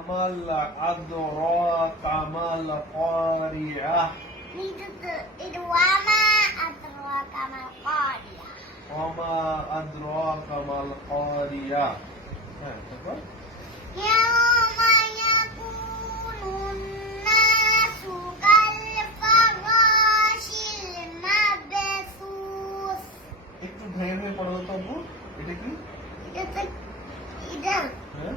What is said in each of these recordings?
amal adrak amal qari'ah itu itu wama adrak amal qari'ah wama adrak amal qari'ah nah apa? একটু ভেঙে পড়ো তবু এটা কি এটা এটা হ্যাঁ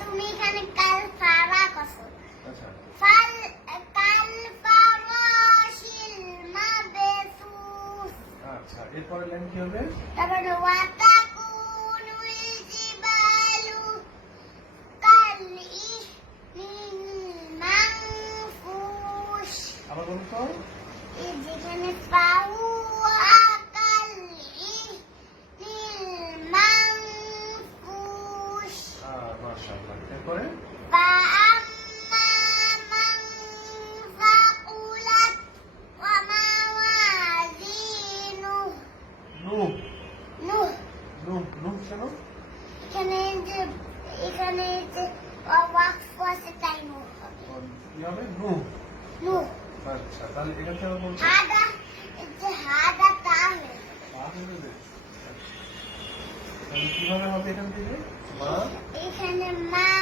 তুমি এখানে কাল ফারা কসো আচ্ছা ফাল এখানে যে এখানে যে ওয়াকফ তাই নূহ কি হবে নূহ নূহ আচ্ছা তাহলে এটা কি আবার হাদা যে হাদা তা যাবে। মা যাবে। তাহলে কীভাবে হবে এখান থেকে মা এখানে মাওয়াজিনু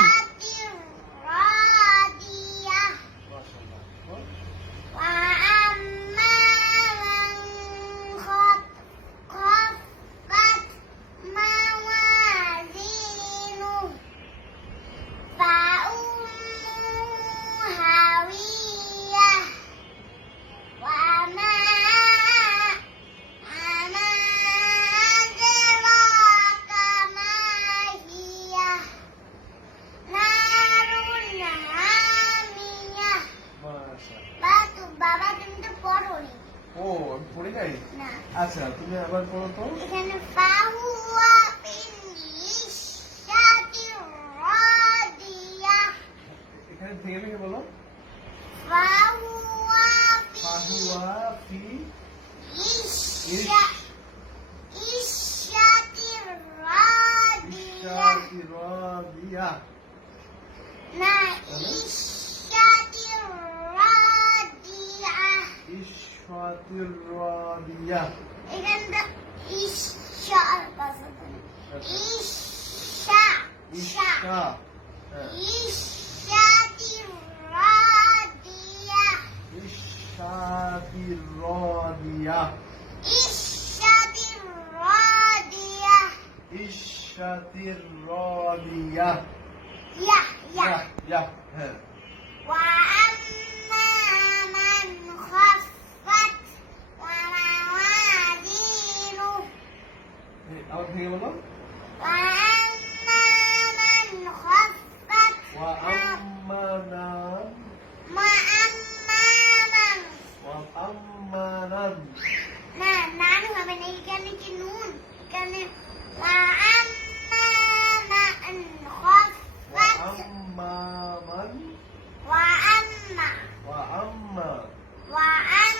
না। আচ্ছা তুমি আবার পড়ো তো। এখানে ফাহুয়া রাদিয়া এখানে ভেঙে বলো। ফাহুয়া ফাহুয়া ফি ইশা ইশাতি রাদিয়া ইশাতি রাদিয়া না ইশাতি ইশফাতির রাদিয়া এখানটা ইশা ইশা ইয়া ইয়া ইয়া হ্যাঁ نعم من خفت. وأما من؟ وأما. وأما. وأما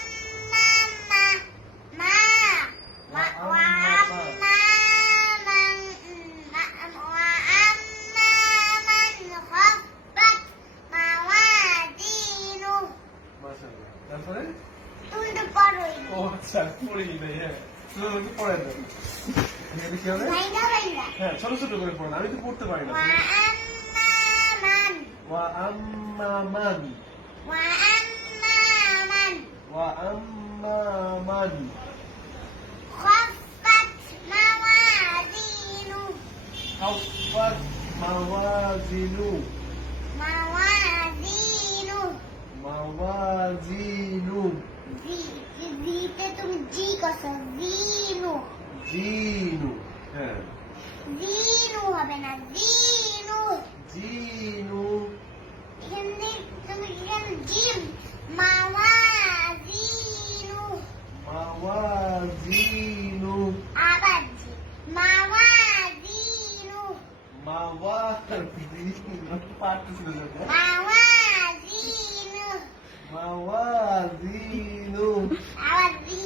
হ্যাঁ। আমি তো পড়তে পারি না। মাওয়াজিনু। মাওয়াজিনু। জি। জিতে তুমি জি কসো জিনু জিনু হ্যাঁ জিনু হবে না জিনু জিনু এখানে তুমি এখানে জিম মাওয়াজিনু মাওয়াজিনু আবার জি মাওয়াজিনু মাওয়াজিনু পারতেছিল না মাওয়াজিনু মাওয়াজিনু আবার জি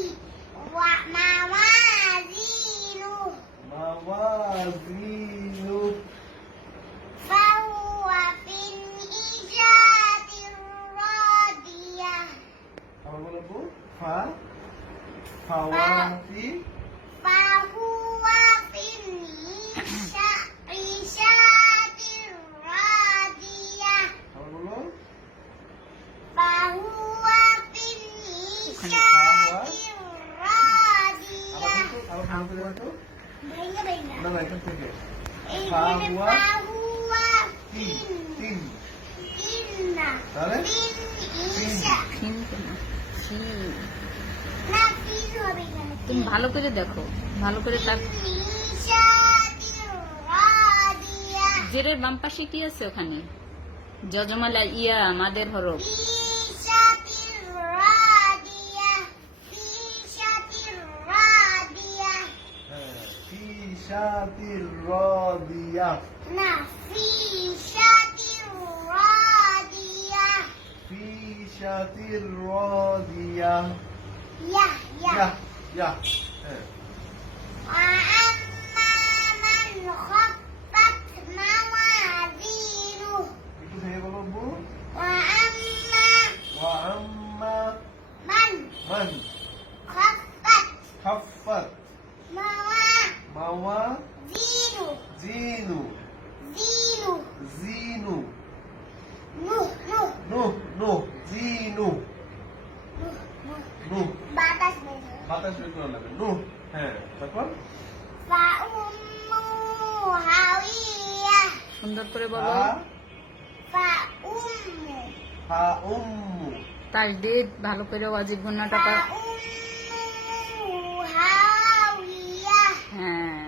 ওয়া মাওয়াজিনু العزيز فهو في النجاة الراضية فهو فهو في فهو في النجاة الراضية فهو না এখান থেকে পা হুয়া তিন তিন তুমি ভালো করে দেখো, ভালো করে তার জেরের বাম পাশে কি আছে ওখানে? যজমালা ইয়া, মাদের হরফ। ফি শাতির রাদিয়া। ফি শাতির রাদিয়া ইয়া ইয়া হ্যাঁ। পাশ ডেট ভালো করে। ওয়াজিব গুন্নাটা হ্যাঁ হ্যাঁ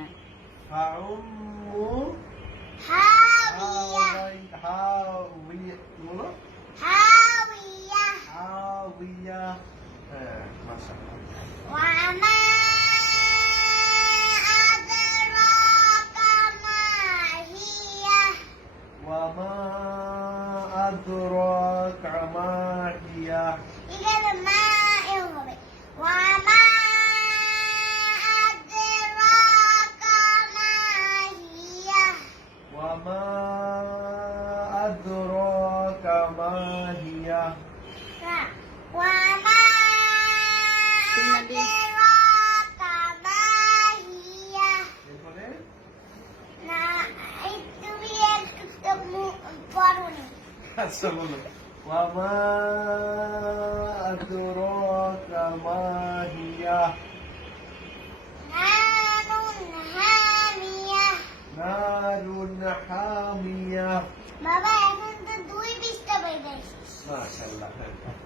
ওয়ামা আদরাকা মা হিয়া না ওয়ামা সিগন্যাল দিন। আদরাকা মা হিয়া এরপরে না এই তুমি একটু তো মু- পড়োনি আচ্ছা বলো ওয়ামা আদরাকা মা হিয়া নানুন হামিয়া নারুন হামিয়া বাবা এখন তো দুই বিশটা বেজে মাশাআল্লাহ হ্যাঁ।